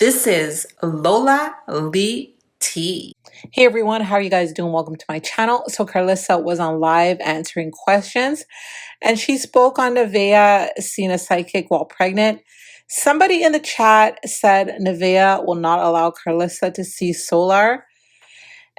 This is Lola Lee T. Hey everyone, how are you guys doing? Welcome to my channel. So Karlissa was on live answering questions and she spoke on Nevaeh seeing a psychic while pregnant. Somebody in the chat said Nevaeh will not allow Karlissa to see solar.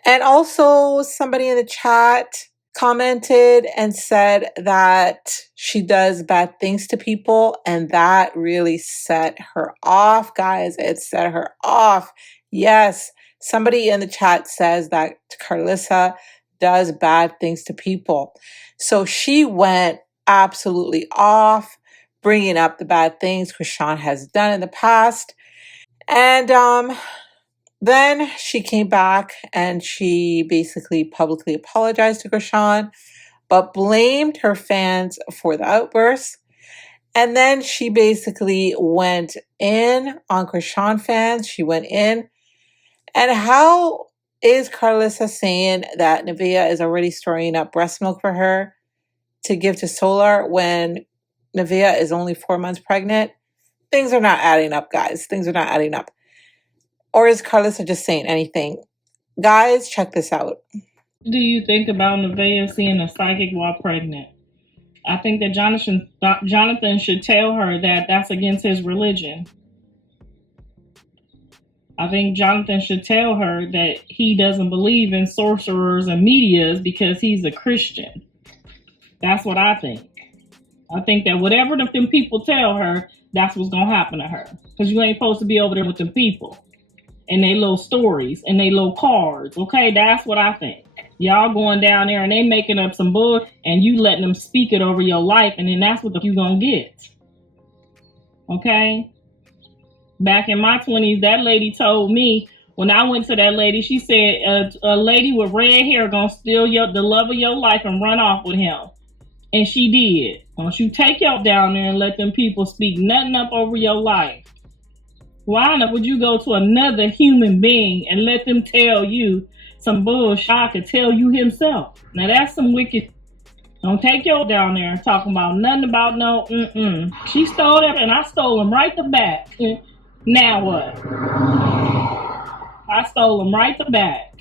And also somebody in the chat commented and said that she does bad things to people, and that really set her off, guys. It set her off. Yes, somebody in the chat says that Karlissa does bad things to people. So she went absolutely off, bringing up the bad things Chrisean has done in the past. And then she came back and she basically publicly apologized to Chrisean, but blamed her fans for the outburst. And then she basically went in on Chrisean fans. She went in. And how is Karlissa saying that Nevaeh is already storing up breast milk for her to give to Solar when Nevaeh is only 4 months pregnant? Things are not adding up, guys. Things are not adding up. Or is Karlissa just saying anything? Guys, check this out. What do you think about Nevaeh seeing a psychic while pregnant? I think that Jonathan should tell her that that's against his religion. I think Jonathan should tell her that he doesn't believe in sorcerers and medias because he's a Christian. That's what I think. I think that whatever them people tell her, that's what's going to happen to her. Because you ain't supposed to be over there with them people and they little stories and they little cards. Okay, that's what I think. Y'all going down there and they making up some bull and you letting them speak it over your life, and then that's what you gonna get. Okay? Back in my 20s, that lady told me, when I went to that lady, she said a lady with red hair gonna steal the love of your life and run off with him. And she did. Don't you take y'all down there and let them people speak nothing up over your life. Why enough would you go to another human being and let them tell you some bullshit God could tell you himself? Now that's some wicked. Don't take y'all down there and talking about nothing about no. She stole that and I stole him right the back. Now what? I stole him right the back.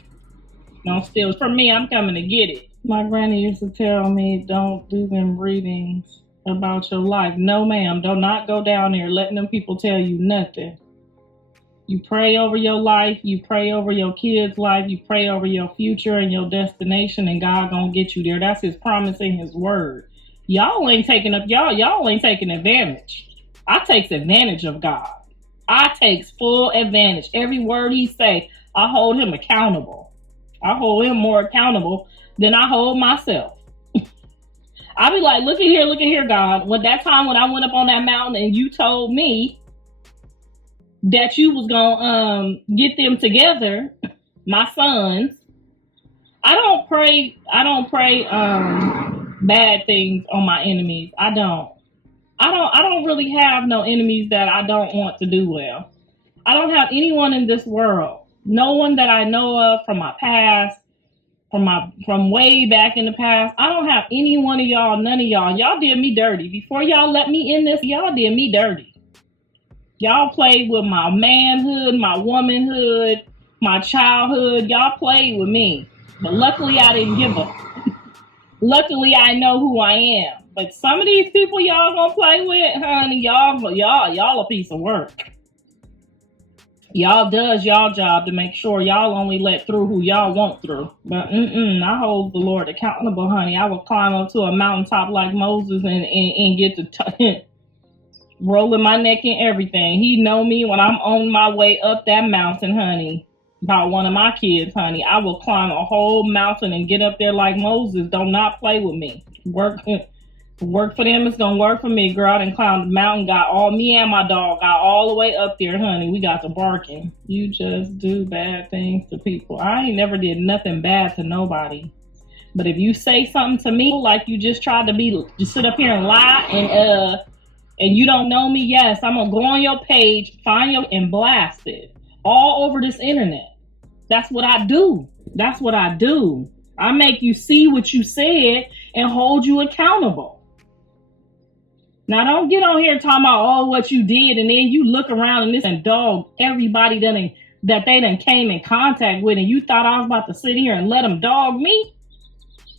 Don't steal from me. I'm coming to get it. My granny used to tell me, don't do them readings about your life. No, ma'am. Do not go down there letting them people tell you nothing. You pray over your life, you pray over your kids' life, you pray over your future and your destination, and God gonna get you there. That's his promise in his word. Y'all ain't taking up, y'all ain't taking advantage. I takes advantage of God. I takes full advantage. Every word he say, I hold him accountable. I hold him more accountable than I hold myself. I be like, look at here, God. When that time when I went up on that mountain and you told me that you was gonna get them together, my sons. I don't pray bad things on my enemies. I don't really have no enemies that I don't want to do well. I don't have anyone in this world, no one that I know of from my past, from way back in the past. I don't have any one of y'all, none of y'all. Y'all did me dirty. Before y'all let me in this, y'all did me dirty. Y'all played with my manhood, my womanhood, my childhood. Y'all played with me. But luckily I didn't give up. Luckily I know who I am. But some of these people y'all gonna play with, honey, y'all a piece of work. Y'all does y'all job to make sure y'all only let through who y'all want through. But I hold the Lord accountable, honey. I will climb up to a mountaintop like Moses and get to rolling my neck and everything. He know me when I'm on my way up that mountain, honey. About one of my kids, honey. I will climb a whole mountain and get up there like Moses. Don't not play with me. Work for them. It's gonna work for me, girl. I done climbed the mountain, got all me and my dog got all the way up there, honey. We got to barking. You just do bad things to people. I ain't never did nothing bad to nobody. But if you say something to me like you just tried to just sit up here and lie and you don't know me, yes, I'm gonna go on your page, find you, and blast it all over this internet. That's what I do. That's what I do. I make you see what you said and hold you accountable. Now don't get on here talking about what you did, and then you look around and this and dog everybody that they done came in contact with, and you thought I was about to sit here and let them dog me?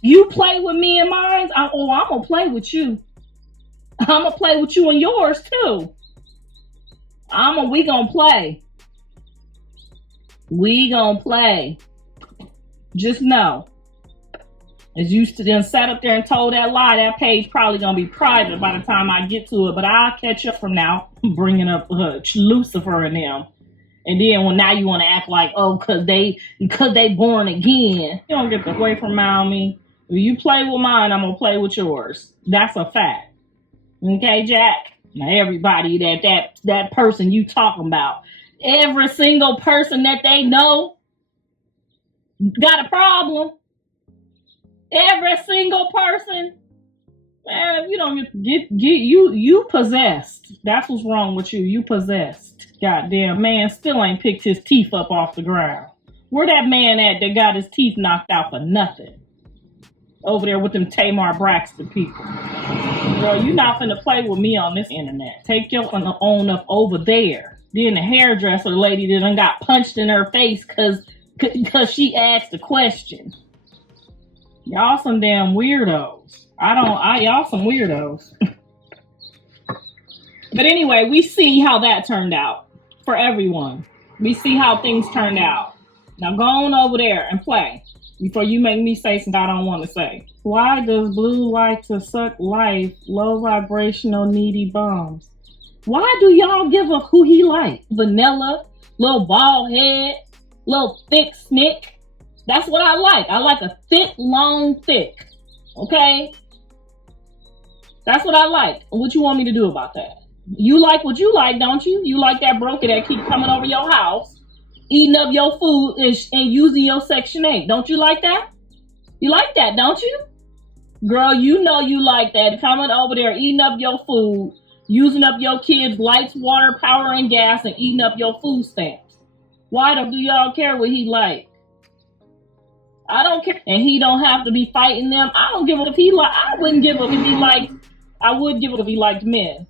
You play with me and mine, I'm gonna play with you. I'm gonna play with you and yours too. We gonna play. We gonna play. Just know, as you then sat up there and told that lie, that page probably gonna be private by the time I get to it. But I'll catch up from now, bringing up Lucifer and them. And then now you want to act like, because they born again. You don't get the away from me. If you play with mine, I'm gonna play with yours. That's a fact. Okay, Jack? Now everybody that person you talking about, every single person that they know got a problem. Every single person. Man, if you don't get you possessed. That's what's wrong with you. You possessed. Goddamn man still ain't picked his teeth up off the ground. Where that man at that got his teeth knocked out for nothing? Over there with them Tamar Braxton people. Girl, you not finna play with me on this internet. Take your own up over there. Then the hairdresser lady that done got punched in her face cause she asked a question. Y'all some damn weirdos. Y'all some weirdos. But anyway, we see how that turned out for everyone. We see how things turned out. Now go on over there and play before you make me say something I don't want to say. Why does Blue like to suck life, low vibrational needy bums? Why do y'all give up who he like? Vanilla, little bald head, little thick snick. That's what I like. I like a thick, long, thick. Okay? That's what I like. What you want me to do about that? You like what you like, don't you? You like that broker that keep coming over your house, eating up your food and using your Section 8. Don't you like that? You like that, don't you? Girl, you know you like that. Coming over there, eating up your food, using up your kids' lights, water, power, and gas, and eating up your food stamps. Why do y'all care what he like? I don't care. And he don't have to be fighting them. I don't give a if he like. I wouldn't give a if he liked. I would give a if he liked men.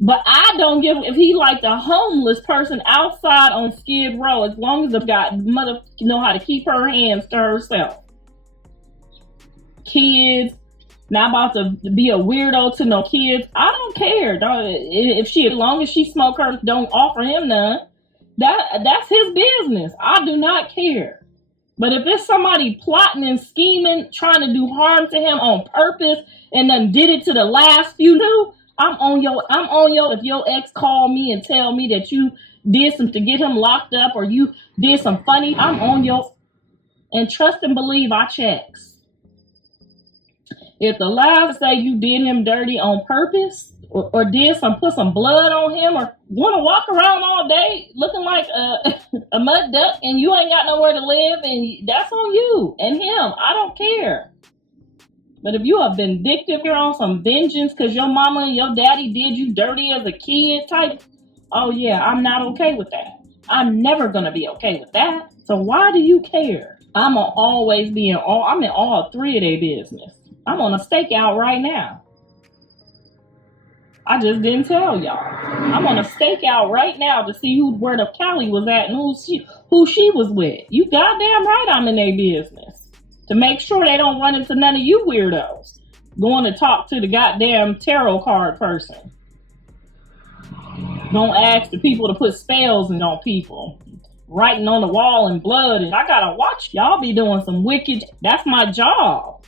But I don't give if he liked a homeless person outside on Skid Row, as long as the mother know how to keep her hands to herself. Kids, not about to be a weirdo to no kids. I don't care. As long as she smoke her, don't offer him none. That's his business. I do not care. But if it's somebody plotting and scheming, trying to do harm to him on purpose, and then did it to the last few new, I'm on your. If your ex call me and tell me that you did something to get him locked up, or you did some funny, I'm on your. And trust and believe I checks. If the last say you did him dirty on purpose, or put some blood on him, or want to walk around all day looking like a mud duck, and you ain't got nowhere to live, and that's on you and him. I don't care. But if you are vindictive, you're on some vengeance because your mama and your daddy did you dirty as a kid type, oh yeah, I'm not okay with that. I'm never going to be okay with that. So why do you care? I'm going to always be I'm in all three of their business. I'm on a stakeout right now. I just didn't tell y'all. I'm on a stakeout right now to see where the Callie was at and who she was with. You goddamn right I'm in their business. To make sure they don't run into none of you weirdos going to talk to the goddamn tarot card person. Don't ask the people to put spells on people. Writing on the wall in blood. And I gotta watch y'all be doing some wicked. That's my job.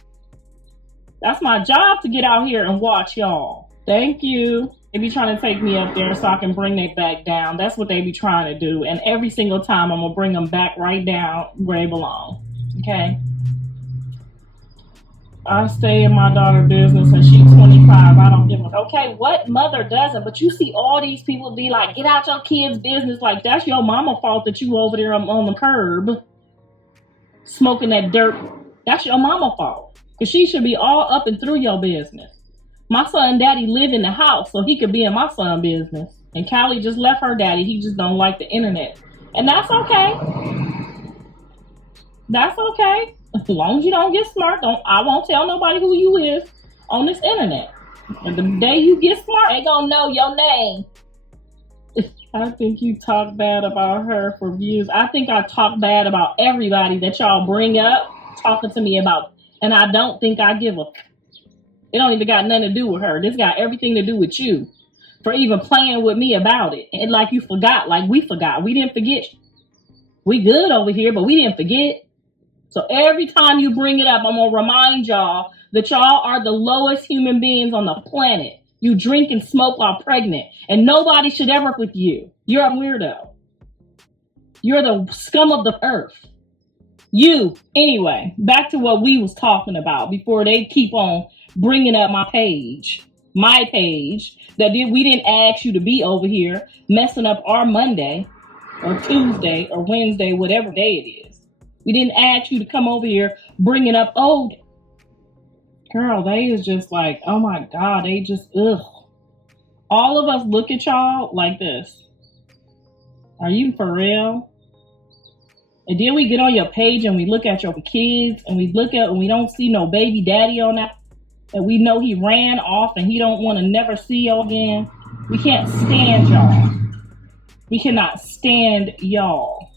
That's my job to get out here and watch y'all. Thank you. They be trying to take me up there so I can bring they back down. That's what they be trying to do. And every single time I'm gonna bring them back right down where they belong. Okay? I stay in my daughter's business and she's 25. I don't give a... Okay, what mother doesn't? But you see all these people be like, get out your kid's business. Like, that's your mama fault that you over there on the curb smoking that dirt. That's your mama fault. Because she should be all up and through your business. My son and daddy live in the house, so he could be in my son's business. And Callie just left her daddy. He just don't like the internet. And that's okay. That's okay. As long as you don't get smart, I won't tell nobody who you is on this internet. And the day you get smart, they gonna know your name. I think you talk bad about her for views. I think I talk bad about everybody that y'all bring up talking to me about. And I don't think I give a. It don't even got nothing to do with her. This got everything to do with you for even playing with me about it. And like you forgot, like we forgot. We didn't forget. We good over here, but we didn't forget. So every time you bring it up, I'm going to remind y'all that y'all are the lowest human beings on the planet. You drink and smoke while pregnant, and nobody should ever with you. You're a weirdo. You're the scum of the earth. You. Anyway, back to what we was talking about before they keep on bringing up my page. My page that we didn't ask you to be over here messing up our Monday or Tuesday or Wednesday, whatever day it is. We didn't ask you to come over here bringing up, oh, girl, they is just like, oh my God, they just, ugh. All of us look at y'all like this. Are you for real? And then we get on your page and we look at your kids and we look at and we don't see no baby daddy on that. And we know he ran off and he don't want to never see you again. We can't stand y'all. We cannot stand y'all.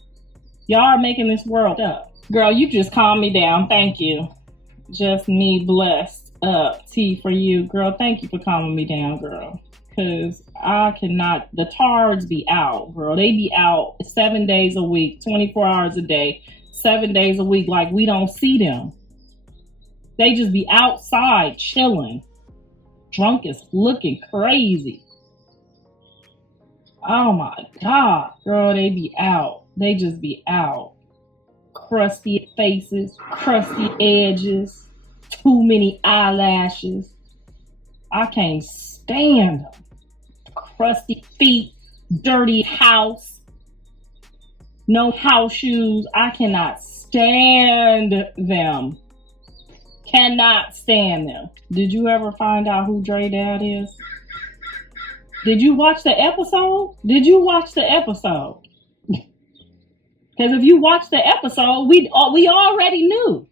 Y'all are making this world up. Girl, you just calmed me down. Thank you. Just me blessed up. Tea for you. Girl, thank you for calming me down, girl. Because I cannot, the tards be out, girl. They be out 7 days a week, 24 hours a day, 7 days a week, like we don't see them. They just be outside chilling. Drunk as looking crazy. Oh my God, girl, they be out. They just be out. Crusty faces, crusty edges, too many eyelashes. I can't stand them. Crusty feet, dirty house, no house shoes. I cannot stand them. Cannot stand them. Did you ever find out who Dre Dad is? Did you watch the episode? Did you watch the episode? Because if you watch the episode, we already knew.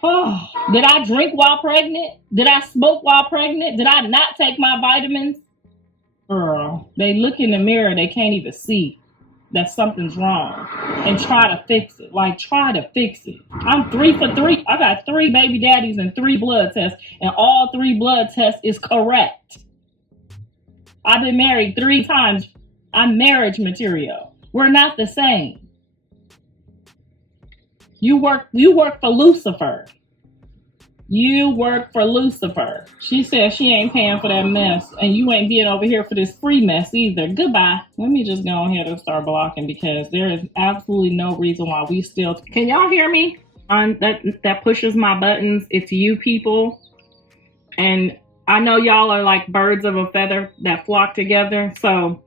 Oh, did I drink while pregnant? Did I smoke while pregnant? Did I not take my vitamins? Girl, they look in the mirror, they can't even see that something's wrong and try to fix it. Like, try to fix it. I'm 3 for 3. I got 3 baby daddies and 3 blood tests, and all 3 blood tests is correct. I've been married 3 times. I'm marriage material. We're not the same. You work for Lucifer. You work for Lucifer. She said she ain't paying for that mess, and you ain't being over here for this free mess either. Goodbye. Let me just go ahead and start blocking because there is absolutely no reason why we still. Can y'all hear me? That pushes my buttons. It's you people, and I know y'all are like birds of a feather that flock together. So,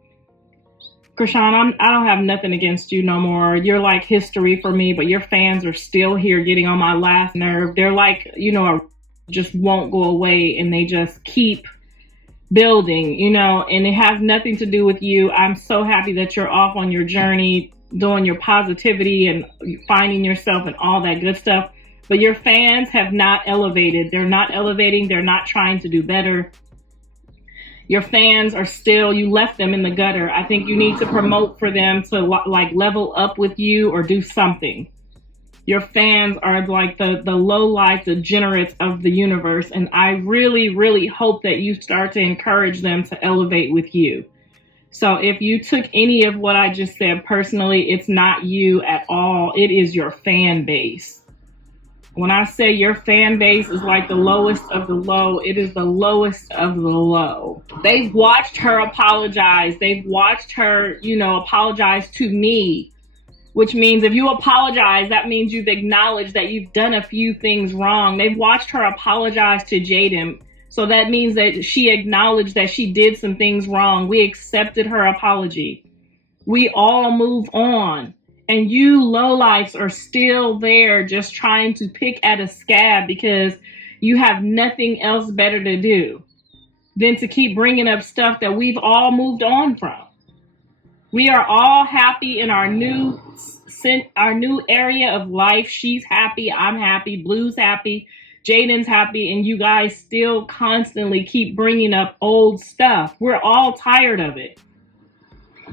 Chrisean, I don't have nothing against you no more. You're like history for me, but your fans are still here getting on my last nerve. They're like, just won't go away, and they just keep building, and it has nothing to do with you. I'm so happy that you're off on your journey, doing your positivity and finding yourself and all that good stuff. But your fans have not elevated. They're not elevating. They're not trying to do better. Your fans are still, you left them in the gutter. I think you need to promote for them to like level up with you or do something. Your fans are like the low life degenerates of the universe. And I really, really hope that you start to encourage them to elevate with you. So if you took any of what I just said personally, it's not you at all. It is your fan base. When I say your fan base is like the lowest of the low, it is the lowest of the low. They've watched her apologize. They've watched her, apologize to me, which means if you apologize, that means you've acknowledged that you've done a few things wrong. They've watched her apologize to Jaden. So that means that she acknowledged that she did some things wrong. We accepted her apology. We all move on. And you lowlifes are still there just trying to pick at a scab because you have nothing else better to do than to keep bringing up stuff that we've all moved on from. We are all happy in our new area of life. She's happy. I'm happy. Blue's happy. Jaden's happy, and you guys still constantly keep bringing up old stuff. We're all tired of it.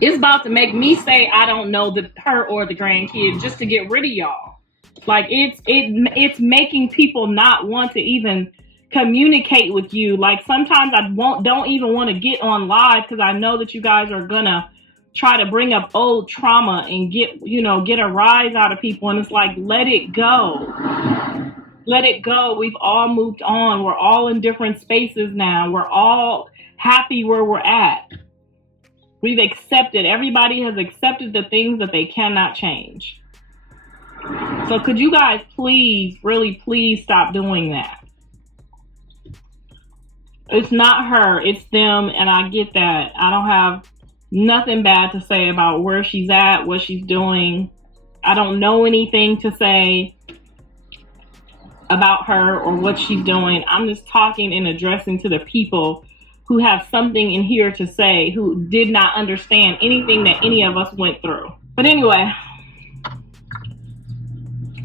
It's about to make me say I don't know her or the grandkids just to get rid of y'all. Like it's making people not want to even communicate with you. Like sometimes I don't even want to get on live because I know that you guys are gonna try to bring up old trauma and get a rise out of people, and it's like, let it go. Let it go. We've all moved on. We're all in different spaces now. We're all happy where we're at. We've accepted, everybody has accepted the things that they cannot change. So could you guys please, really please stop doing that? It's not her, it's them, and I get that. I don't have nothing bad to say about where she's at, what she's doing. I don't know anything to say about her or what she's doing. I'm just talking and addressing to the people who have something in here to say, who did not understand anything that any of us went through. But anyway,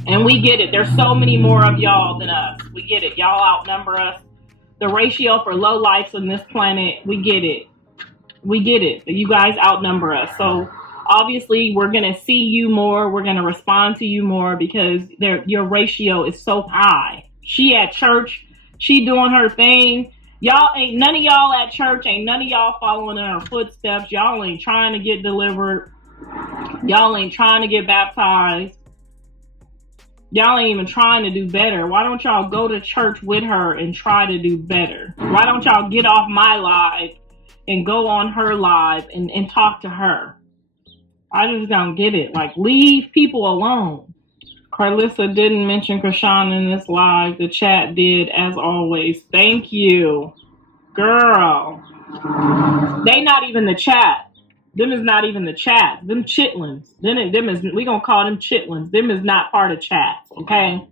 and we get it. There's so many more of y'all than us. We get it. Y'all outnumber us. The ratio for low lives on this planet, we get it. We get it. You guys outnumber us. So obviously we're going to see you more. We're going to respond to you more because your ratio is so high. She at church. She doing her thing. Y'all ain't, none of y'all at church, ain't none of y'all following in her footsteps. Y'all ain't trying to get delivered. Y'all ain't trying to get baptized. Y'all ain't even trying to do better. Why don't y'all go to church with her and try to do better? Why don't y'all get off my live and go on her live and talk to her? I just don't get it. Like, leave people alone. Karlissa didn't mention Chrisean in this live. The chat did, as always. Thank you. Girl. They not even the chat. Them is not even the chat. Them chitlins. We gonna call them chitlins. Them is not part of chats, okay?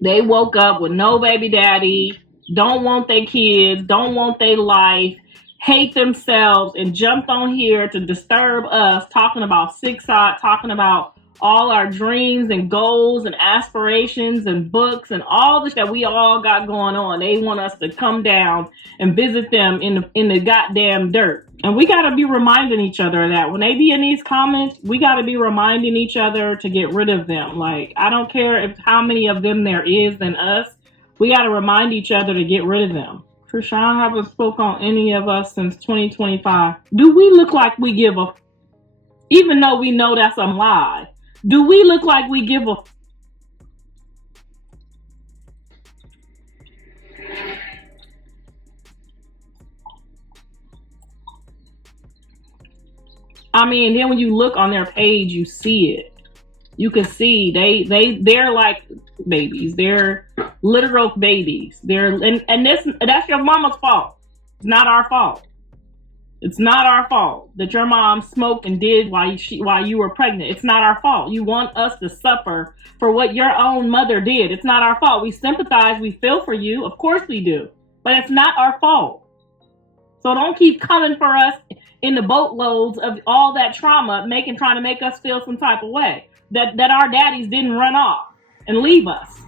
They woke up with no baby daddy, don't want their kids, don't want their life, hate themselves, and jumped on here to disturb us, talking about six-odd, talking about all our dreams and goals and aspirations and books and all this that we all got going on. They want us to come down and visit them in the goddamn dirt. And we got to be reminding each other of that. When they be in these comments, we got to be reminding each other to get rid of them. Like, I don't care how many of them there is than us. We got to remind each other to get rid of them. Chrisean haven't spoke on any of us since 2025. Do we look like we give a... Even though we know that's a lie, do we look like we give a... I mean, then when you look on their page, you see it. You can see they're like babies. They're literal babies. That's your mama's fault. It's not our fault. It's not our fault that your mom smoked and did while you were pregnant. It's not our fault. You want us to suffer for what your own mother did. It's not our fault. We sympathize. We feel for you. Of course we do. But it's not our fault. So don't keep coming for us in the boatloads of all that trauma, trying to make us feel some type of way. That our daddies didn't run off and leave us.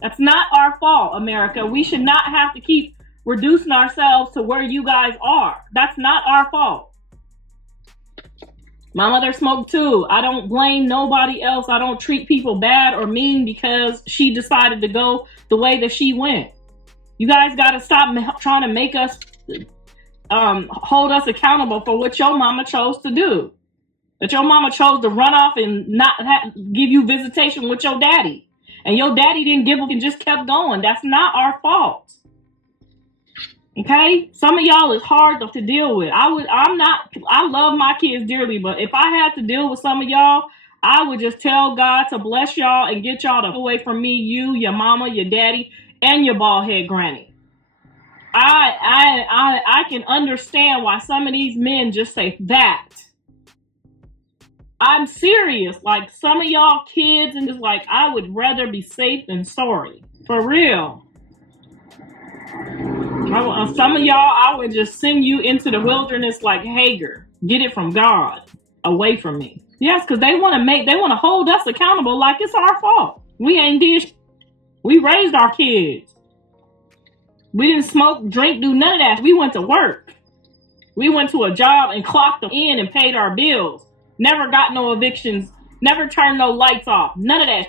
That's not our fault, America. We should not have to keep reducing ourselves to where you guys are. That's not our fault. My mother smoked too. I don't blame nobody else. I don't treat people bad or mean because she decided to go the way that she went. You guys got to stop trying to make us hold us accountable for what your mama chose to do. That your mama chose to run off and not give you visitation with your daddy. And your daddy didn't give up and just kept going. That's not our fault. Okay? Some of y'all is hard to deal with. I love my kids dearly, but if I had to deal with some of y'all, I would just tell God to bless y'all and get y'all away from me, you, your mama, your daddy, and your bald head granny. I can understand why some of these men just say that. I'm serious. Like, some of y'all kids and just like, I would rather be safe than sorry. For real. Some of y'all, I would just send you into the wilderness like Hagar. Get it from God. Away from me. Yes, because they want to hold us accountable like it's our fault. We ain't did We raised our kids. We didn't smoke, drink, do none of that. We went to work. We went to a job and clocked them in and paid our bills. Never got no evictions. Never turned no lights off. None of that.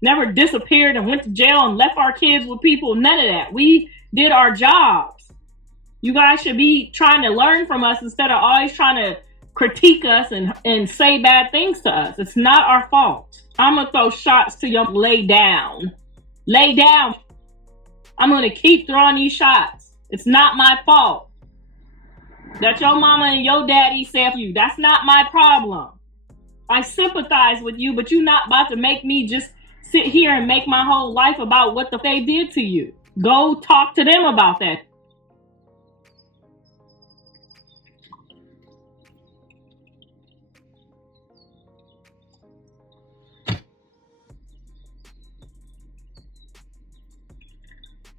Never disappeared and went to jail and left our kids with people. None of that. We did our jobs. You guys should be trying to learn from us instead of always trying to critique us and say bad things to us. It's not our fault. I'm going to throw shots to you. Lay down. Lay down. I'm going to keep throwing these shots. It's not my fault that your mama and your daddy said you. That's not my problem. I sympathize with you, but you're not about to make me just sit here and make my whole life about what they did to you. Go talk to them about that.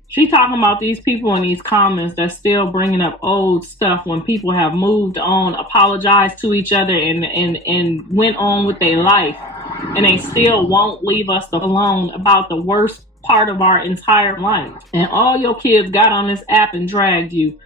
She talking about these people in these comments that's still bringing up old stuff when people have moved on, apologized to each other, and went on with their life. And they still won't leave us alone about the worst part of our entire life. And all your kids got on this app and dragged you.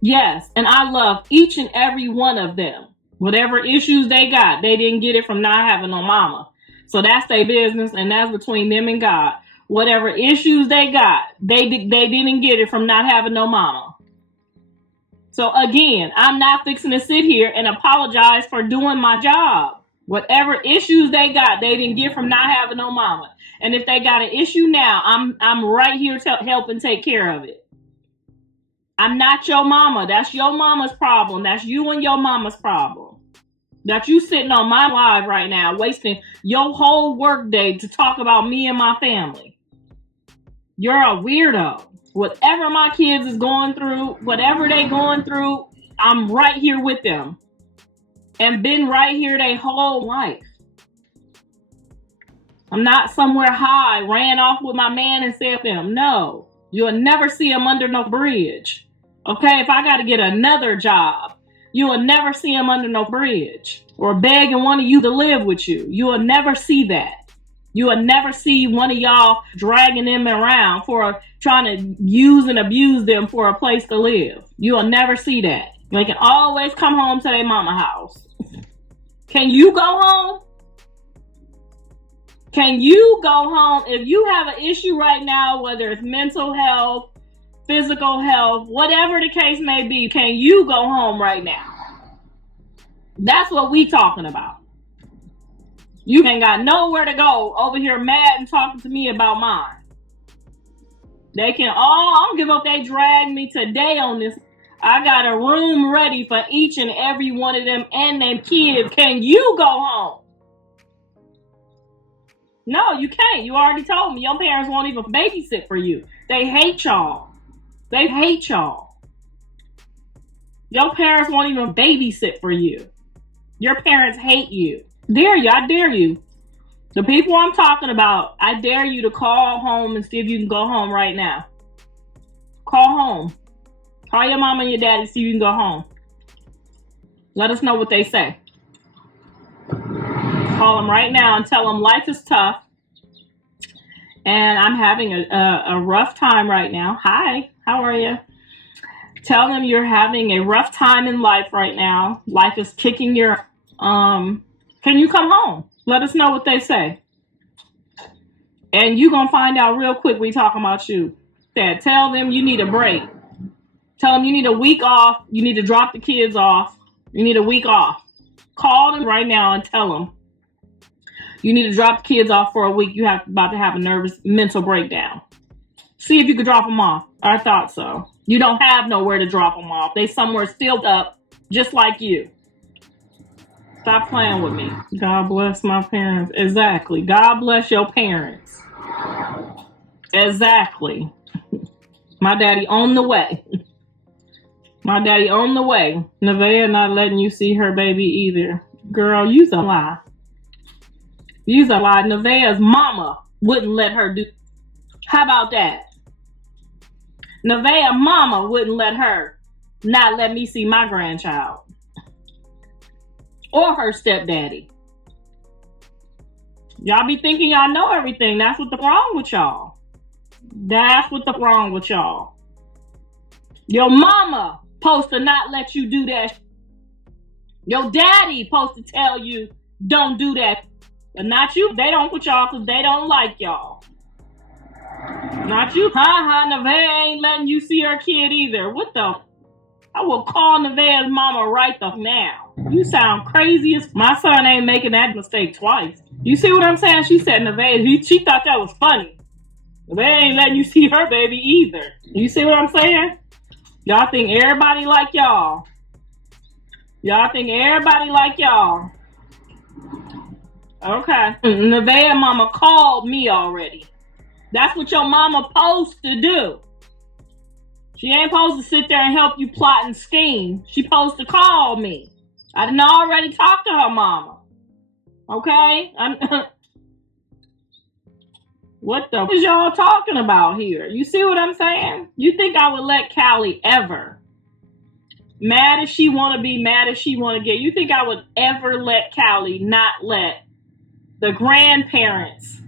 Yes, and I love each and every one of them. Whatever issues they got, they didn't get it from not having no mama. So that's their business, and that's between them and God. Whatever issues they got, they didn't get it from not having no mama. So again, I'm not fixing to sit here and apologize for doing my job. Whatever issues they got, they didn't get from not having no mama. And if they got an issue now, I'm right here to help and take care of it. I'm not your mama. That's your mama's problem. That's you and your mama's problem. That you sitting on my live right now, wasting your whole work day to talk about me and my family. You're a weirdo. Whatever my kids is going through, whatever they going through, I'm right here with them. And been right here their whole life. I'm not somewhere high, ran off with my man and said to him, no, you'll never see him under no bridge. Okay, if I got to get another job, you will never see him under no bridge or begging one of you to live with you. You will never see that. You will never see one of y'all dragging them around for trying to use and abuse them for a place to live. You will never see that. They can always come home to their mama house. Can you go home? Can you go home? If you have an issue right now, whether it's mental health, physical health, whatever the case may be, can you go home right now? That's what we talking about. You ain't got nowhere to go over here mad and talking to me about mine. They can all, I don't give up, they drag me today on this. I got a room ready for each and every one of them and them kids. Can you go home? No, you can't. You already told me. Your parents won't even babysit for you. They hate y'all. They hate y'all. Your parents won't even babysit for you. Your parents hate you. Dare you. I dare you. The people I'm talking about, I dare you to call home and see if you can go home right now. Call home. Call your mama and your daddy, see if you can go home. Let us know what they say. Call them right now and tell them life is tough. And I'm having a rough time right now. Hi, how are you? Tell them you're having a rough time in life right now. Life is kicking your... Can you come home? Let us know what they say. And you're going to find out real quick we talking about you. Tell them you need a break. Tell them you need a week off. You need to drop the kids off. You need a week off. Call them right now and tell them you need to drop the kids off for a week. You have about to have a nervous mental breakdown. See if you could drop them off. I thought so. You don't have nowhere to drop them off. They somewhere still up, just like you. Stop playing with me. God bless my parents. Exactly. God bless your parents. Exactly. My daddy on the way. My daddy on the way. Nevaeh not letting you see her baby either. Girl, you's a lie. You's a lie. Nevaeh's mama wouldn't let her do. How about that? Nevaeh's mama wouldn't let her not let me see my grandchild. Or her stepdaddy. Y'all be thinking y'all know everything. That's what the wrong with y'all. That's what the wrong with y'all. Your mama supposed to not let you do that. Your daddy supposed to tell you don't do that. But not you. They don't with y'all because they don't like y'all. Not you. Nevaeh ain't letting you see her kid either. What the? I will call Nevaeh's mama right the now. You sound crazy as my son ain't making that mistake twice. You see what I'm saying? She said Nevaeh, she thought that was funny. Nevaeh ain't letting you see her baby either. You see what I'm saying? Y'all think everybody like y'all. Y'all think everybody like y'all. Okay. Nevaeh mama called me already. That's what your mama supposed to do. She ain't supposed to sit there and help you plot and scheme. She supposed to call me. I done already talked to her mama. Okay? What the is y'all talking about here? You see what I'm saying? You think I would let Callie ever, mad as she want to be, mad as she want to get, you think I would ever let Callie not let the grandparents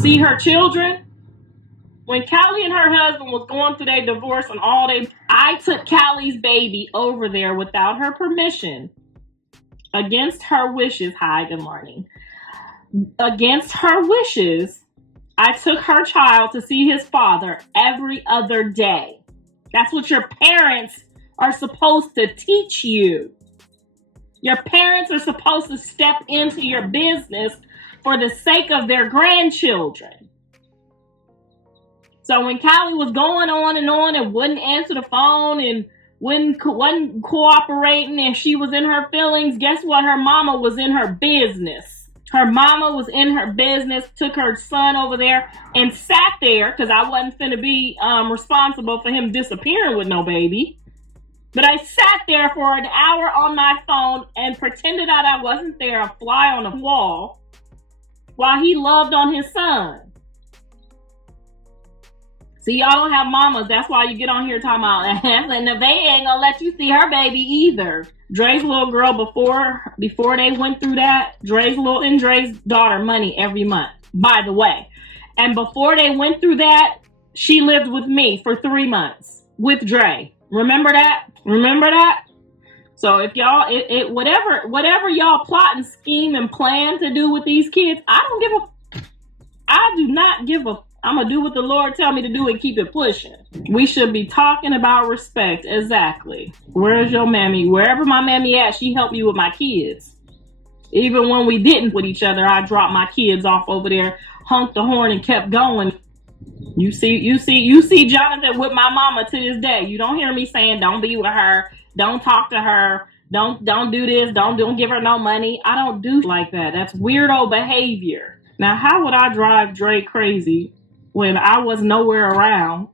see her children? When Callie and her husband was going through their divorce and all I took Callie's baby over there without her permission, against her wishes. Hi, good morning. Against her wishes, I took her child to see his father every other day. That's what your parents are supposed to teach you. Your parents are supposed to step into your business for the sake of their grandchildren. So when Callie was going on and wouldn't answer the phone and wasn't cooperating and she was in her feelings, guess what? Her mama was in her business. Her mama was in her business, took her son over there and sat there, because I wasn't finna be responsible for him disappearing with no baby. But I sat there for an hour on my phone and pretended that I wasn't there, a fly on the wall, while he loved on his son. See, y'all don't have mamas. That's why you get on here talking about, and Nevaeh ain't gonna let you see her baby either. Dre's little girl, before they went through that, Dre's daughter money every month, by the way. And before they went through that, she lived with me for 3 months with Dre. Remember that? So if y'all, whatever y'all plot and scheme and plan to do with these kids, I do not give a. I'm going to do what the Lord tell me to do and keep it pushing. We should be talking about respect. Exactly. Where's your mammy? Wherever my mammy at, she helped me with my kids. Even when we didn't with each other, I dropped my kids off over there, honked the horn and kept going. You see Jonathan with my mama to this day. You don't hear me saying, don't be with her. Don't talk to her. Don't do this. Don't give her no money. I don't do like that. That's weirdo behavior. Now, how would I drive Dre crazy when I was nowhere around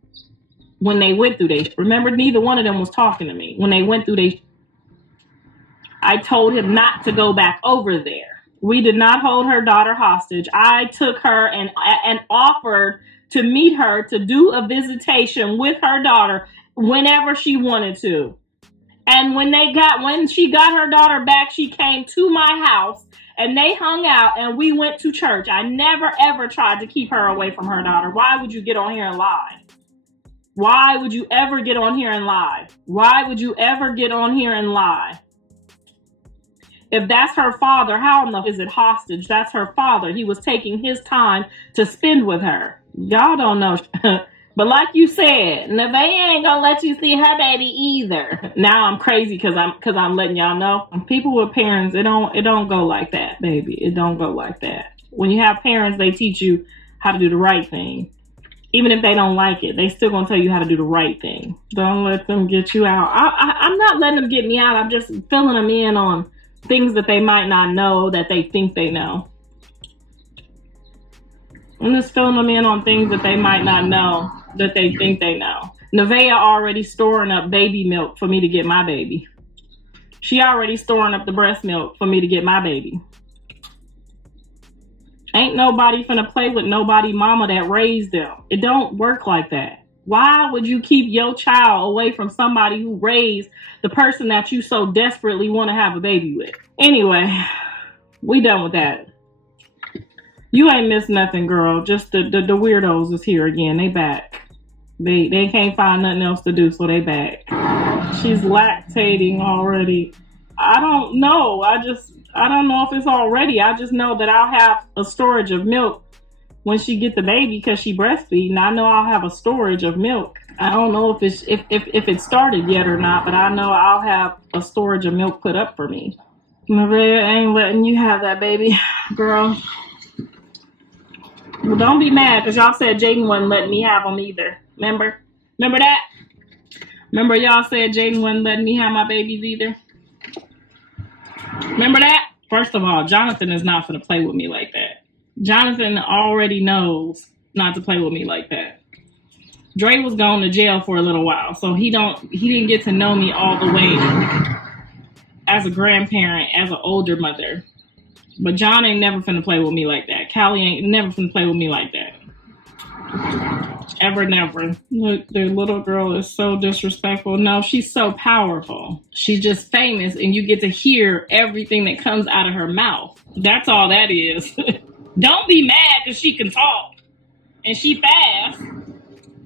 when they went through they? Remember, neither one of them was talking to me when they went through they. I told him not to go back over there. We did not hold her daughter hostage. I took her and offered to meet her to do a visitation with her daughter whenever she wanted to. And when she got her daughter back, she came to my house and they hung out and we went to church. I never ever tried to keep her away from her daughter. Why would you get on here and lie? Why would you ever get on here and lie? Why would you ever get on here and lie? If that's her father, how in the is it hostage? That's her father. He was taking his time to spend with her. Y'all don't know. But like you said, Nevaeh ain't gonna let you see her baby either. Now I'm crazy because I'm letting y'all know. People with parents, it don't go like that, baby. It don't go like that. When you have parents, they teach you how to do the right thing. Even if they don't like it, they still gonna tell you how to do the right thing. Don't let them get you out. I'm not letting them get me out. I'm just filling them in on things that they might not know that they think they know. I'm just filling them in on things that they might not know that they think they know. Nevaeh already storing up baby milk for me to get my baby. She already storing up the breast milk for me to get my baby. Ain't nobody finna play with nobody mama that raised them. It don't work like that. Why would you keep your child away from somebody who raised the person that you so desperately want to have a baby with? Anyway, We done with that. You ain't missed nothing, girl. Just the weirdos is here again. They back. They can't find nothing else to do, so they back. She's lactating already. I don't know. I don't know if it's already. I just know that I'll have a storage of milk when she get the baby because she breastfeeding. I know I'll have a storage of milk. I don't know if it started yet or not, but I know I'll have a storage of milk put up for me. Nevaeh ain't letting you have that baby, girl. Well, don't be mad because y'all said Jaden wasn't letting me have them either. Remember that? Remember y'all said Jaden wasn't letting me have my babies either? Remember that? First of all, Jonathan is not going to play with me like that. Jonathan already knows not to play with me like that. Dre was going to jail for a little while, so he didn't get to know me all the way as a grandparent, as an older mother. But John ain't never finna play with me like that. Callie ain't never finna play with me like that. Ever, never. Look, the little girl is so disrespectful. No, she's so powerful. She's just famous, and you get to hear everything that comes out of her mouth. That's all that is. Don't be mad because she can talk and she fast.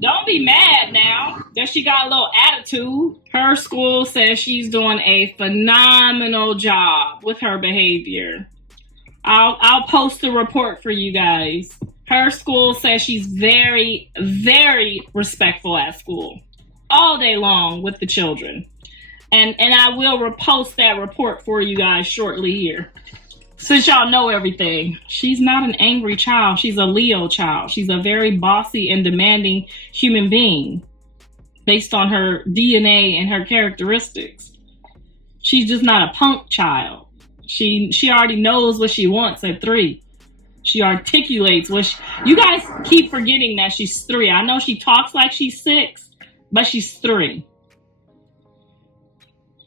Don't be mad now that she got a little attitude. Her school says she's doing a phenomenal job with her behavior. I'll post a report for you guys. Her school says she's very, very respectful at school all day long with the children. And I will repost that report for you guys shortly here. Since y'all know everything, she's not an angry child. She's a Leo child. She's a very bossy and demanding human being based on her DNA and her characteristics. She's just not a punk child. She already knows what she wants at 3. She articulates you guys keep forgetting that she's 3. I know she talks like she's 6, but she's 3.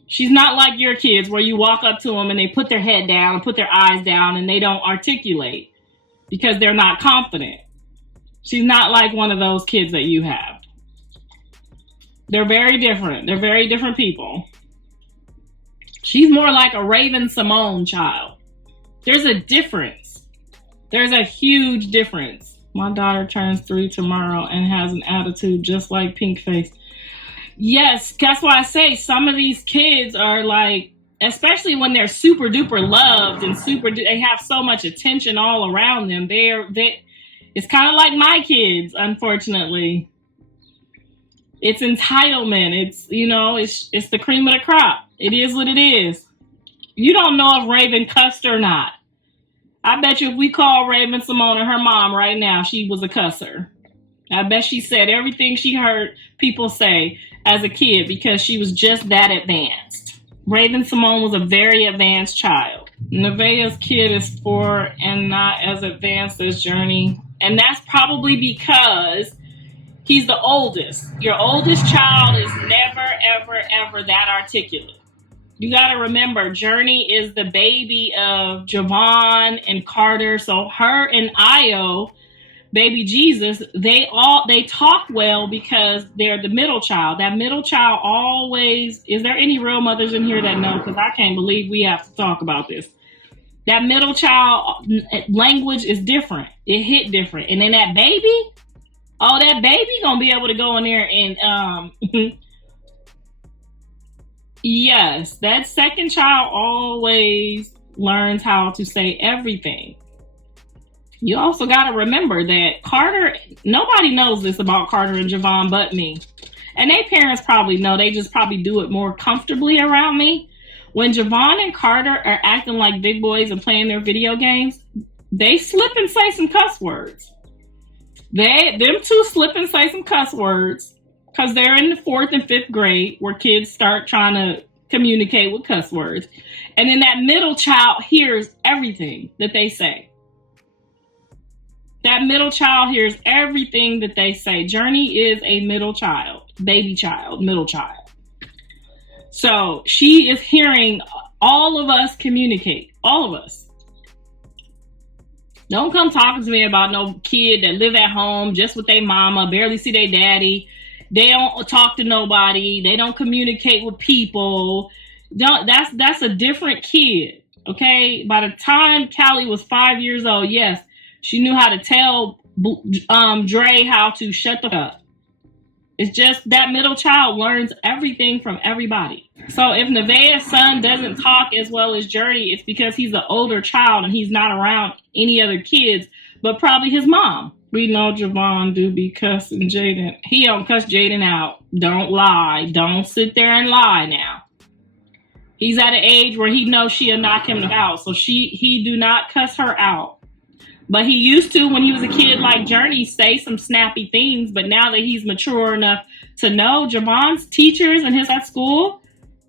She's not like your kids where you walk up to them and they put their head down, put their eyes down, and they don't articulate because they're not confident. She's not like one of those kids that you have. They're very different. They're very different people. She's more like a Raven Simone child. There's a difference. There's a huge difference. My daughter turns 3 tomorrow and has an attitude just like Pink Face. Yes, that's why I say some of these kids are like, especially when they're super duper loved and they have so much attention all around them. It's kind of like my kids, unfortunately. It's entitlement. It's the cream of the crop. It is what it is. You don't know if Raven cussed or not. I bet you if we call Raven Simone and her mom right now, she was a cusser. I bet she said everything she heard people say as a kid because she was just that advanced. Raven Simone was a very advanced child. Nevaeh's kid is 4 and not as advanced as Journey. And that's probably because he's the oldest. Your oldest child is never, ever, ever that articulate. You got to remember, Journey is the baby of Javon and Carter. So her and Io, baby Jesus, they talk well because they're the middle child. That middle child always, is there any real mothers in here that know? Because I can't believe we have to talk about this. That middle child language is different. It hit different. And then that baby, that baby gonna be able to go in there and yes, that second child always learns how to say everything. You also got to remember that Carter, nobody knows this about Carter and Javon but me. And their parents probably know. They just probably do it more comfortably around me. When Javon and Carter are acting like big boys and playing their video games, they slip and say some cuss words. Them two slip and say some cuss words because they're in the 4th and 5th grade where kids start trying to communicate with cuss words. And then that middle child hears everything that they say. That middle child hears everything that they say. Journey is a middle child, baby child, middle child. So she is hearing all of us communicate, all of us. Don't come talking to me about no kid that live at home just with their mama, barely see their daddy. They don't talk to nobody. They don't communicate with people. That's a different kid. Okay, by the time Callie was 5 years old, yes, she knew how to tell Dre how to shut the fuck up. It's just that middle child learns everything from everybody. So if Nevaeh's son doesn't talk as well as Journey, it's because he's an older child and he's not around any other kids, but probably his mom. We know Javon do be cussing Jaden. He don't cuss Jaden out. Don't lie. Don't sit there and lie now. He's at an age where he knows she'll knock him out. So he do not cuss her out. But he used to, when he was a kid like Journey, say some snappy things. But now that he's mature enough to know Javon's teachers and his at school,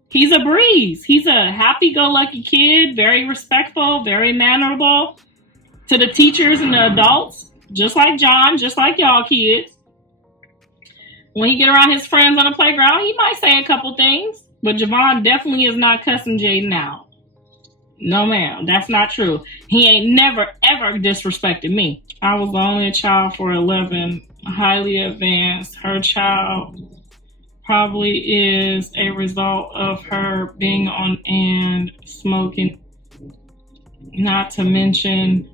he's a breeze. He's a happy-go-lucky kid, very respectful, very mannerable to the teachers and the adults, just like John, just like y'all kids. When he get around his friends on the playground, he might say a couple things. But Javon definitely is not cussing Jaden out. No, ma'am, that's not true. He ain't never, ever disrespected me. I was only a child for 11, highly advanced. Her child probably is a result of her being on and smoking. Not to mention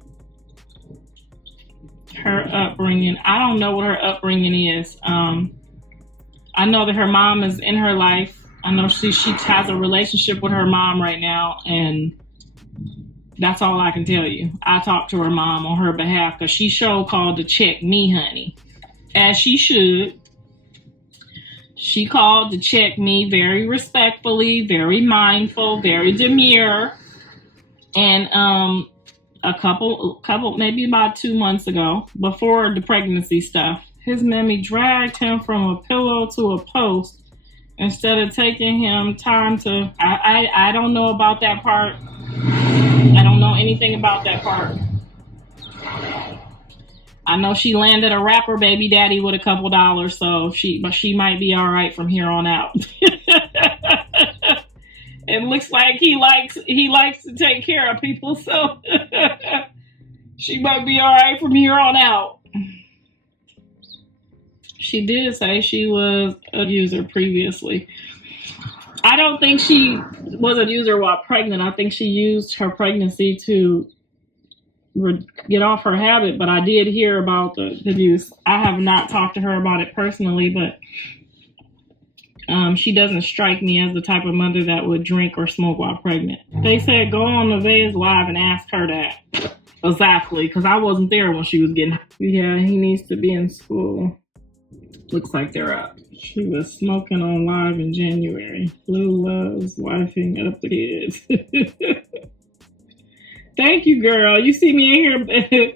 her upbringing. I don't know what her upbringing is. I know that her mom is in her life. I know she has a relationship with her mom right now, and that's all I can tell you. I talked to her mom on her behalf because she sure called to check me, honey. As she should. She called to check me very respectfully, very mindful, very demure. And a couple, maybe about 2 months ago, before the pregnancy stuff, his mammy dragged him from a pillow to a post instead of taking him time to... I don't know about that part. I don't know anything about that part. I know she landed a rapper baby daddy with a couple dollars, so she might be all right from here on out. It looks like he likes to take care of people, so she might be all right from here on out. She did say she was a user previously. I don't think she was a user while pregnant. I think she used her pregnancy to get off her habit, but I did hear about the use. I have not talked to her about it personally, but she doesn't strike me as the type of mother that would drink or smoke while pregnant. They said go on Nevaeh's live and ask her that. Exactly, because I wasn't there when she was getting... Yeah, he needs to be in school. Looks like they're up. She was smoking on live in January. Blue loves wifing up the kids. Thank you, girl. You see me in here.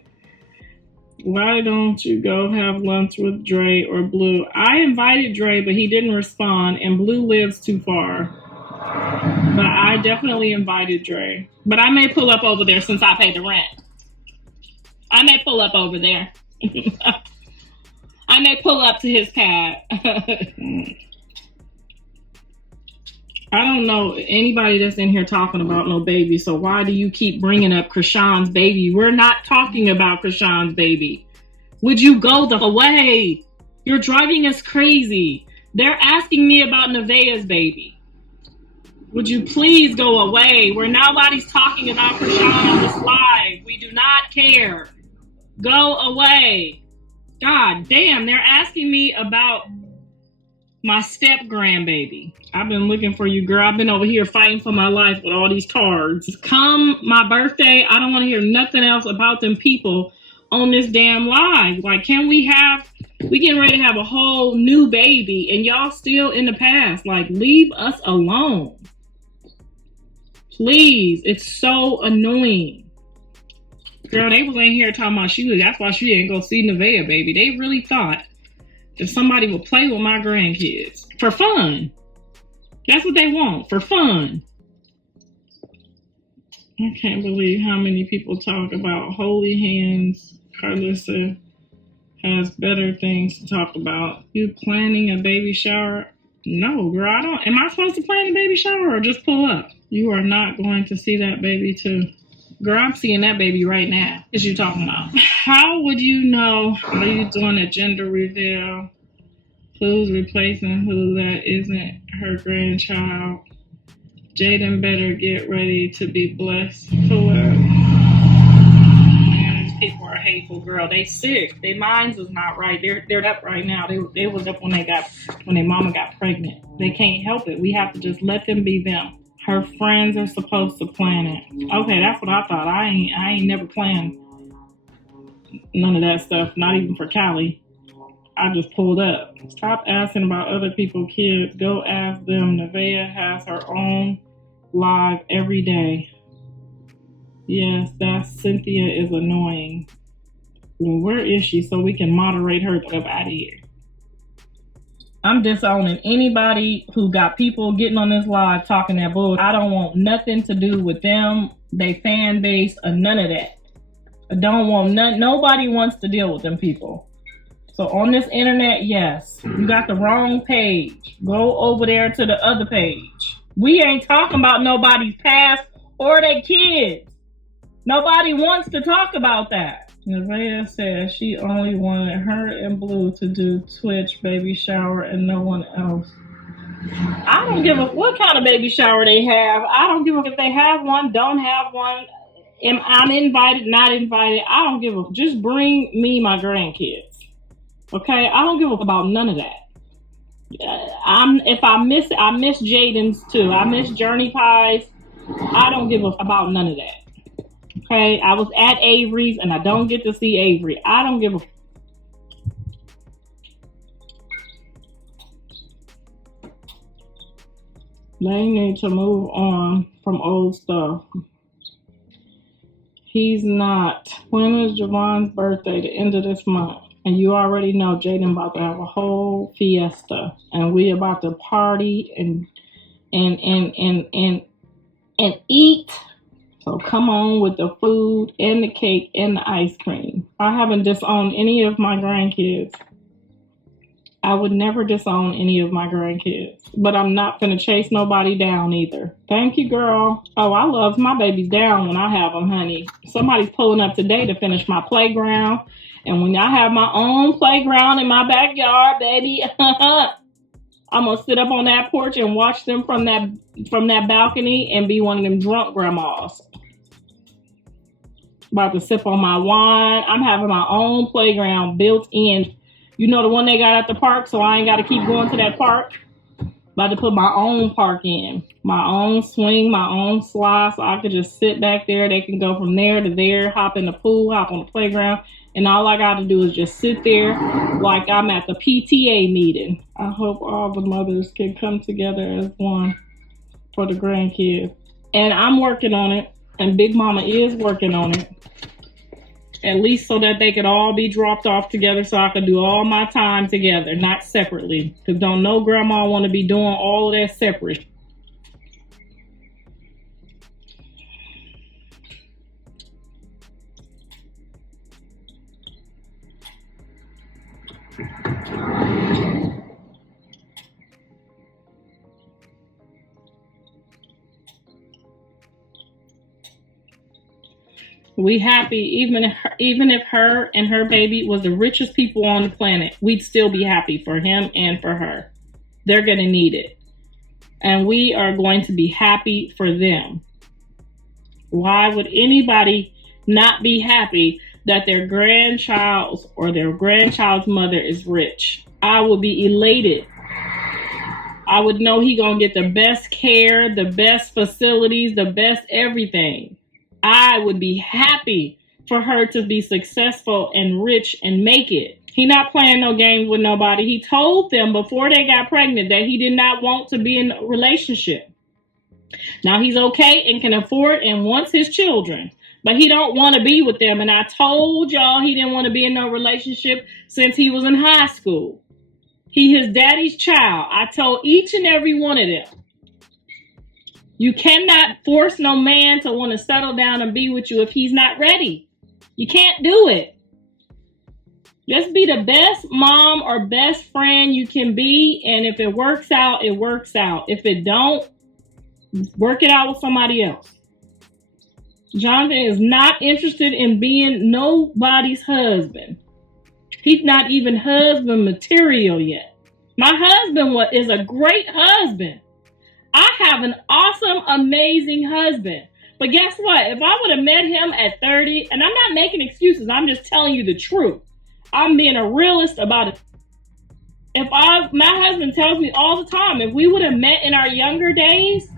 Why don't you go have lunch with Dre or Blue? I invited Dre, but he didn't respond, and Blue lives too far. But I definitely invited Dre. But I may pull up over there since I paid the rent. I may pull up over there. I may pull up to his pad. I don't know anybody that's in here talking about no baby, so why do you keep bringing up Chrisean's baby? We're not talking about Chrisean's baby. Would you go the way? You're driving us crazy. They're asking me about Nevaeh's baby. Would you please go away? Where nobody's talking about Chrisean on this live. We do not care. Go away. God damn, they're asking me about my step grandbaby. I've been looking for you, girl. I've been over here fighting for my life with all these cards. Come my birthday, I don't want to hear nothing else about them people on this damn live. Like, we getting ready to have a whole new baby and y'all still in the past. Like, leave us alone. Please. It's so annoying. Girl, they was in here talking about that's why she didn't go see Nevaeh, baby. They really thought that somebody would play with my grandkids for fun. That's what they want, for fun. I can't believe how many people talk about holy hands. Karlissa has better things to talk about. You planning a baby shower? No, girl, I don't. Am I supposed to plan a baby shower or just pull up? You are not going to see that baby too. Girl, I'm seeing that baby right now. What is you talking about? How would you know? Are you doing a gender reveal? – Who's replacing who that isn't her grandchild? Jaden better get ready to be blessed. Correct. Man, these people are hateful, girl. They sick. Their minds is not right. They're up right now. They was up when their mama got pregnant. They can't help it. We have to just let them be them. Her friends are supposed to plan it. Okay, that's what I thought. I ain't never planned none of that stuff. Not even for Callie. I just pulled up. Stop asking about other people's kids. Go ask them. Nevaeh has her own live every day. Yes, that Cynthia is annoying. Well, where is she so we can moderate her up out of here? I'm disowning anybody who got people getting on this live talking that bull. I don't want nothing to do with them, they fan base, or none of that. I don't want nobody wants to deal with them people. So on this internet, yes, you got the wrong page. Go over there to the other page. We ain't talking about nobody's past or their kids. Nobody wants to talk about that. Nevaeh says she only wanted her and Blue to do Twitch baby shower and no one else. I don't give a what kind of baby shower they have. I don't give a if they have one, don't have one. I'm invited, not invited. I don't give a. Just bring me my grandkids. Okay, I don't give a about none of that. I miss Jaden's too. I miss Journey Pies. I don't give a about none of that. Okay, I was at Avery's and I don't get to see Avery. I don't give a. They need to move on from old stuff. He's not. When is Javon's birthday? The end of this month. And you already know Jaden about to have a whole fiesta. And we about to party and eat. So come on with the food and the cake and the ice cream. I haven't disowned any of my grandkids. I would never disown any of my grandkids. But I'm not finna chase nobody down either. Thank you, girl. Oh, I love my babies down when I have them, honey. Somebody's pulling up today to finish my playground. And when I have my own playground in my backyard, baby, I'm gonna sit up on that porch and watch them from that balcony and be one of them drunk grandmas. About to sip on my wine. I'm having my own playground built in. You know the one they got at the park, so I ain't got to keep going to that park. About to put my own park in. My own swing, my own slide, so I could just sit back there. They can go from there to there, hop in the pool, hop on the playground. And all I got to do is just sit there like I'm at the PTA meeting. I hope all the mothers can come together as one for the grandkids. And I'm working on it. And Big Mama is working on it. At least so that they could all be dropped off together so I could do all my time together, not separately. Because don't no grandma want to be doing all of that separate. We happy even if her and her baby was the richest people on the planet, we'd still be happy for him and for her. They're going to need it. And we are going to be happy for them. Why would anybody not be happy that their grandchild's or their grandchild's mother is rich? I would be elated. I would know he going to get the best care, the best facilities, the best everything. I would be happy for her to be successful and rich and make it. He not playing no games with nobody. He told them before they got pregnant that he did not want to be in a relationship. Now he's okay and can afford and wants his children, but he don't want to be with them. And I told y'all he didn't want to be in no relationship since he was in high school. He his daddy's child. I told each and every one of them. You cannot force no man to want to settle down and be with you if he's not ready. You can't do it. Just be the best mom or best friend you can be. And if it works out, it works out. If it don't, work it out with somebody else. Jonathan is not interested in being nobody's husband. He's not even husband material yet. My husband is a great husband. I have an awesome, amazing husband. But guess what? If I would have met him at 30, and I'm not making excuses, I'm just telling you the truth. I'm being a realist about it. My husband tells me all the time, if we would have met in our younger days,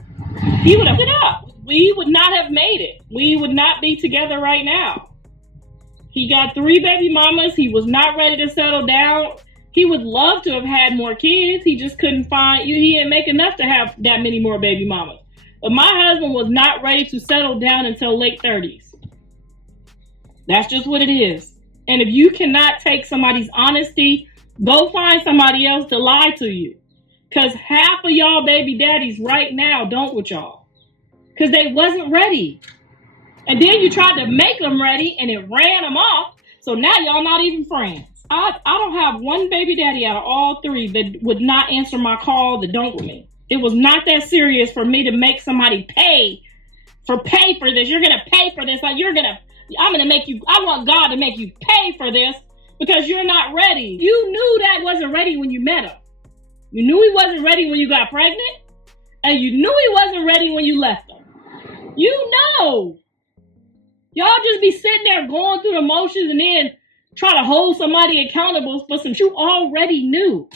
he would have put it up. We would not have made it. We would not be together right now. He got 3 baby mamas. He was not ready to settle down. He would love to have had more kids. He just couldn't find you. He didn't make enough to have that many more baby mamas. But my husband was not ready to settle down until late 30s. That's just what it is. And if you cannot take somebody's honesty, go find somebody else to lie to you. Because half of y'all baby daddies right now don't with y'all. Because they wasn't ready. And then you tried to make them ready and it ran them off. So now y'all not even friends. I don't have one baby daddy out of all 3 that would not answer my call that don't with me. It was not that serious for me to make somebody pay for this. You're going to pay for this. Like I'm going to make you, I want God to make you pay for this because you're not ready. You knew that wasn't ready when you met him. You knew he wasn't ready when you got pregnant. And you knew he wasn't ready when you left him. You know. Y'all just be sitting there going through the motions and then try to hold somebody accountable for some you already knew.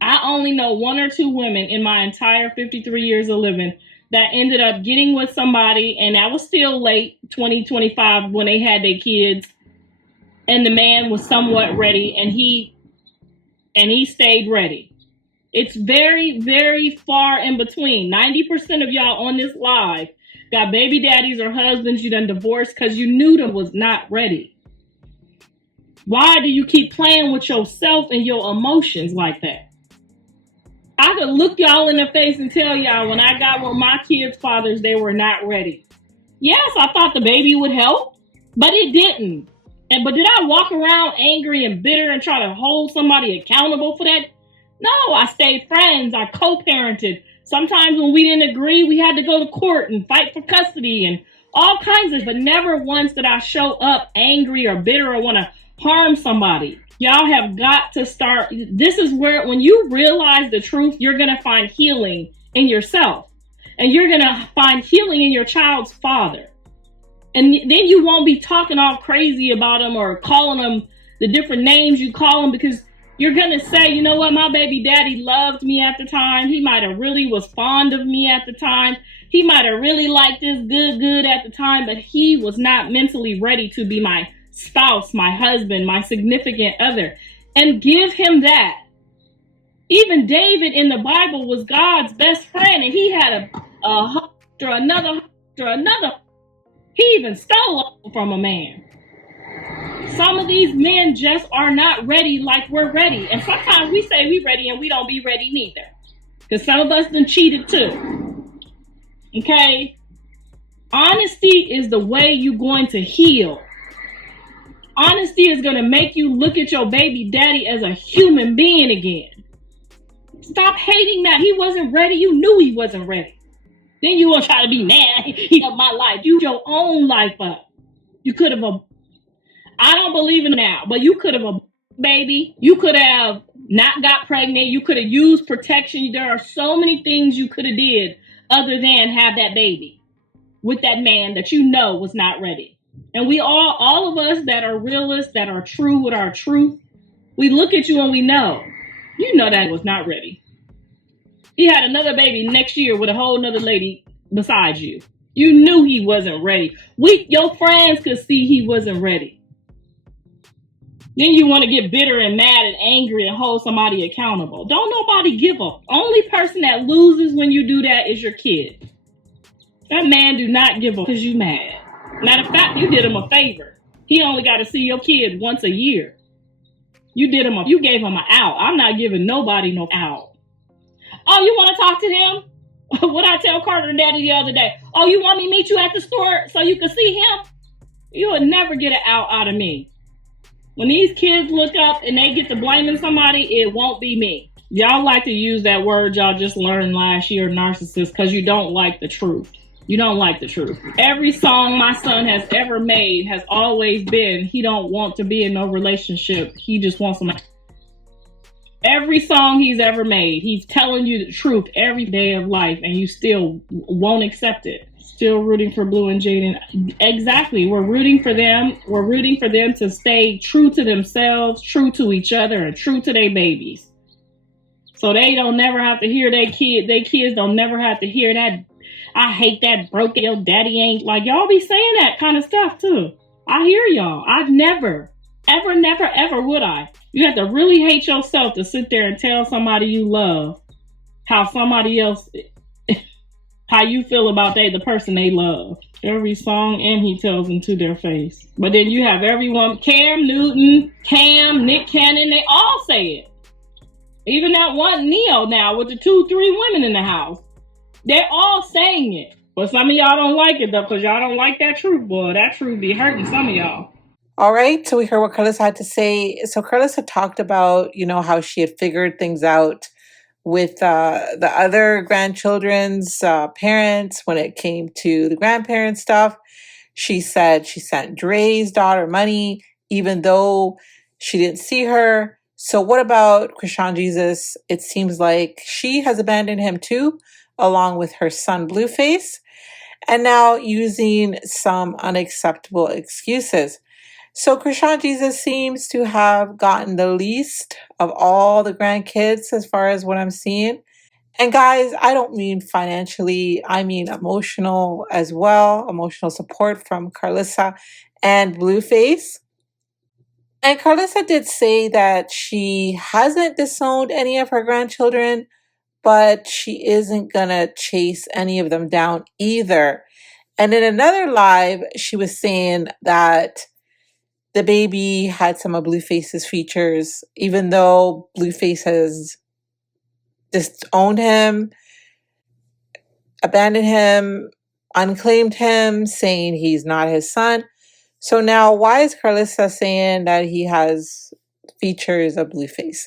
I only know 1 or 2 women in my entire 53 years of living that ended up getting with somebody, and that was still late 2025 when they had their kids, and the man was somewhat ready, and he stayed ready. It's very, very far in between. 90% of y'all on this live got baby daddies or husbands you done divorced because you knew them was not ready. Why do you keep playing with yourself and your emotions like that? I could look y'all in the face and tell y'all when I got with my kids' fathers, they were not ready. Yes, I thought the baby would help, but it didn't. But did I walk around angry and bitter and try to hold somebody accountable for that? No, I stayed friends. I co-parented. Sometimes when we didn't agree, we had to go to court and fight for custody and all kinds of, but never once did I show up angry or bitter or want to harm somebody. Y'all have got to start. This is where, when you realize the truth, you're going to find healing in yourself. And you're going to find healing in your child's father. And then you won't be talking all crazy about them or calling them the different names you call them, because you're going to say, you know what, my baby daddy loved me at the time. He might have really was fond of me at the time. He might have really liked this good at the time, but he was not mentally ready to be my spouse, my husband, my significant other. And give him that. Even David in the Bible was God's best friend, and he had a husband or another. He even stole from a man. Some of these men just are not ready like we're ready. And sometimes we say we ready and we don't be ready neither. Because some of us done cheated too. Okay? Honesty is the way you're going to heal. Honesty is going to make you look at your baby daddy as a human being again. Stop hating that. He wasn't ready. You knew he wasn't ready. Then you want to try to be mad. He took my life. You your own life up. You could have, I don't believe in now, but you could have a baby. You could have not got pregnant. You could have used protection. There are so many things you could have did other than have that baby with that man that you know was not ready. And we all of us that are realists, that are true with our truth, we look at you and we know, you know that was not ready. He had another baby next year with a whole nother lady besides you. You knew he wasn't ready. Your friends could see he wasn't ready. Then you want to get bitter and mad and angry and hold somebody accountable. Don't nobody give up. Only person that loses when you do that is your kid. That man do not give up because you mad. Matter of fact, you did him a favor. He only got to see your kid once a year. You gave him an out. I'm not giving nobody no out. Oh, you want to talk to him? What I tell Carter and Daddy the other day? Oh, you want me to meet you at the store so you can see him? You would never get an out of me. When these kids look up and they get to blaming somebody, it won't be me. Y'all like to use that word y'all just learned last year, narcissist, because you don't like the truth. You don't like the truth. Every song my son has ever made has always been, he don't want to be in no relationship. He just wants some. Every song he's ever made, he's telling you the truth every day of life, and you still won't accept it. Still rooting for Blue and Jaden. Exactly. We're rooting for them. We're rooting for them to stay true to themselves, true to each other, and true to their babies. So they don't never have to hear their kids don't never have to hear that. I hate that broke your daddy ain't, like, y'all be saying that kind of stuff too. I hear y'all. I've never, ever, never, ever would I. You have to really hate yourself to sit there and tell somebody you love how somebody else, how you feel about the person they love. Every song, and he tells them to their face. But then you have everyone, Cam Newton, Cam, Nick Cannon, they all say it. Even that one Neo now with the 2-3 women in the house. They're all saying it. But some of y'all don't like it though, because y'all don't like that truth, boy. That truth be hurting some of y'all. All right, so we heard what Karlissa had to say. So Karlissa talked about, how she had figured things out with the other grandchildren's parents when it came to the grandparent stuff. She said she sent Dre's daughter money, even though she didn't see her. So what about Chrisean Jesus? It seems like she has abandoned him too, along with her son Blueface, and now using some unacceptable excuses. So Chrisean Jesus seems to have gotten the least of all the grandkids as far as what I'm seeing. And guys, I don't mean financially, I mean emotional as well, emotional support from Karlissa and Blueface. And Karlissa did say that she hasn't disowned any of her grandchildren, but she isn't gonna chase any of them down either. And in another live, she was saying that the baby had some of Blueface's features, even though Blueface has disowned him, abandoned him, unclaimed him, saying he's not his son. So now, why is Karlissa saying that he has features of Blueface?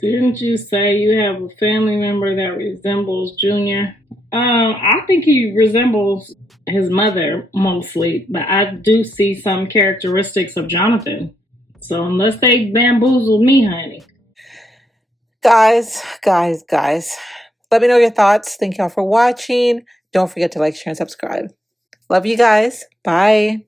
Didn't you say you have a family member that resembles Junior? I think he resembles his mother mostly, but I do see some characteristics of Jonathan. So unless they bamboozled me, honey. Guys, let me know your thoughts. Thank y'all for watching. Don't forget to like, share, and subscribe. Love you guys. Bye.